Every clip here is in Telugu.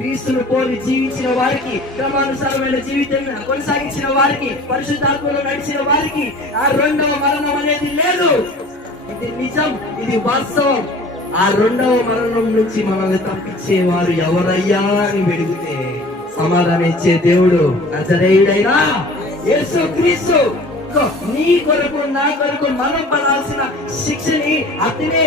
క్రీస్తును పోలి జీవించిన వారికి, క్రమానుసారమైన జీవితం కొనసాగించిన వారికి, పరిశుద్ధాత్మలో నడిచిన వారికి ఆ రెండవ మరణం అనేది లేదు. ఇది నిజం, ఇది వాస్తవం. ఆ రెండవ మరణం నుంచి మనల్ని తప్పించేవారు ఎవరయ్యా అని వెడిగితే సమాధానం ఇచ్చే దేవుడు నజరేయుడైనా యేసు క్రీస్తు. నీ కొరకు నా కొరకు మనం పడాల్సిన శిక్షని అతనే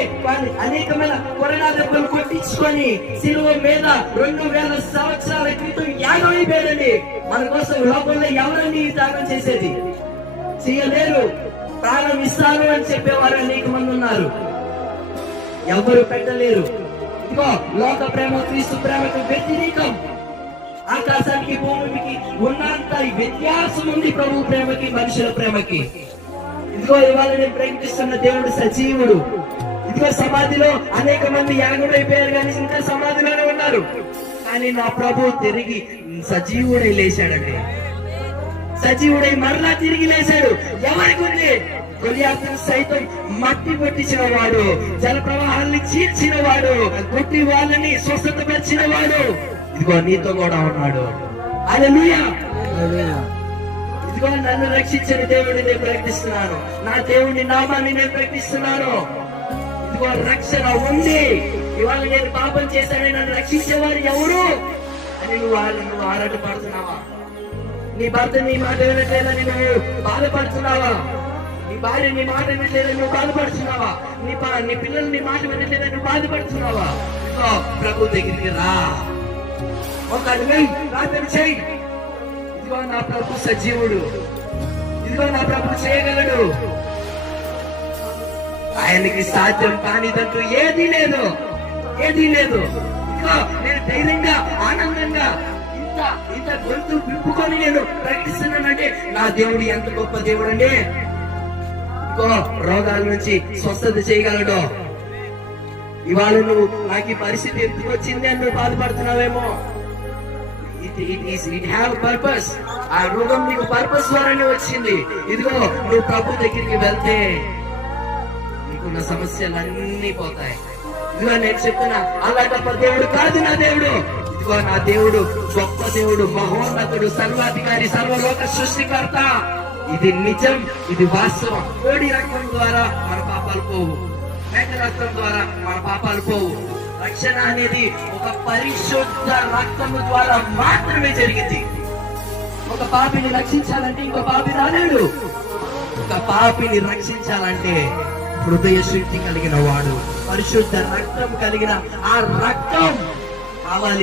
అనేకమైన కొరడా దెబ్బలు కొట్టించుకొని సిలువ మీద 2000 సంవత్సరాల క్రితం యాగం అయిపోయాడండి. మన కోసం లోకంలో ఎవరండి ఈ త్యాగం చేసేది? చేయలేరు. ప్రాణం ఇస్తాను అని చెప్పేవారు అనేక మంది ఉన్నారు, ఎవరు పెట్టలేరు. ఇదిగో లోక ప్రేమ క్రీస్తు ప్రేమకు వ్యతిరేకం. ఆకాశానికి భూమికి ఉన్నంత వ్యత్యాసం ఉంది ప్రభు ప్రేమకి, మనుషుల ప్రేమకి. ఇదిగో ఇవాళ నేను ప్రకటిస్తున్న దేవుడు సజీవుడు. ఇదిగో సమాధిలో అనేక మంది యాగమైపోయారు కానీ ఇంకా సమాధిలోనే ఉన్నారు. కానీ నా ప్రభు తిరిగి సజీవుడై లేచాడండి. సజీవుడై మరలా తిరిగి లేచాడు. ఎవరికి ఉంది? గొలియాతును సైతం మట్టి కొట్టించిన వాడు, జల ప్రవాహాన్ని చీల్చిన వాడు, కొట్టి వాళ్ళని స్వస్థత పరిచిన వాడు ఇదిగో నీతో కూడా ఉన్నాడు. హల్లెలూయా. ఇదిగో నన్ను రక్షించిన దేవుడిని నేను ప్రకటిస్తున్నాను, నా దేవుని నామాన్ని నేను ప్రకటిస్తున్నాను. ఇదిగో రక్షణ ఉంది. ఇవాళ నేను పాపం చేశానని నన్ను రక్షించేవారు ఎవరు అని నువ్వు ఆరాటపడుతున్నావా? నీ భర్త నీ మాట వినట్లేదని నువ్వు బాధపడుతున్నావా? నీ భార్య నీ మాట వినట్లేదని నువ్వు బాధపడుతున్నావా? నీ పిల్లలు నీ మాట వినట్లేదని నువ్వు బాధపడుతున్నావా? ప్రభు దగ్గరికి రా, ఒక అడుగై ప్రార్థన చేయి. ఇదిగో నా ప్రభు సజీవుడు, ఇదిగో నా ప్రభు చేయగలడు. ఆయనకి సాధ్యం కానిదంటూ ఏదీ లేదు, ఏదీ లేదు. ఇదిగో నేను ధైర్యంగా ఆనందంగా ఇంత గొంతు విప్పుకొని నేను ప్రకటిస్తున్నానంటే నా దేవుడు ఎంత గొప్ప దేవుడు అండి. ఇదిగో రోగాల నుంచి స్వస్థత చేయగలడు. ఇవాళ నువ్వు నాకు ఈ పరిస్థితి ఎందుకు వచ్చింది అని నువ్వు బాధపడుతున్నావేమో. It have purpose. ఆ రోగం నీకు పర్పస్ ద్వారానే వచ్చింది. ఇదిగో నువ్వు ప్రభు దగ్గరికి వెళ్తే నీకున్న సమస్యలన్నీ పోతాయి. ఇదిగో నేను చెప్తున్నా, అలా గొప్ప దేవుడు కాదు నా దేవుడు. ఇదిగో నా దేవుడు గొప్ప దేవుడు, మహోన్నతుడు, సర్వాధికారి, సర్వలోక సృష్టికర్త. ఇది నిజం, ఇది వాస్తవం. కోడి రక్తం ద్వారా మన పాపాలు పోవు, మేక రక్తం ద్వారా మన పాపాలు పోవు. రక్షణ అనేది ఒక పరిశుద్ధ రక్తము ద్వారా మాత్రమే జరిగింది. ఒక పాపిని రక్షించాలంటే ఇంకో పాపి రాలేడు. ఒక పాపిని రక్షించాలంటే హృదయ శుద్ధి కలిగిన వాడు, పరిశుద్ధ రక్తం కలిగిన ఆ రక్తం కావాలి.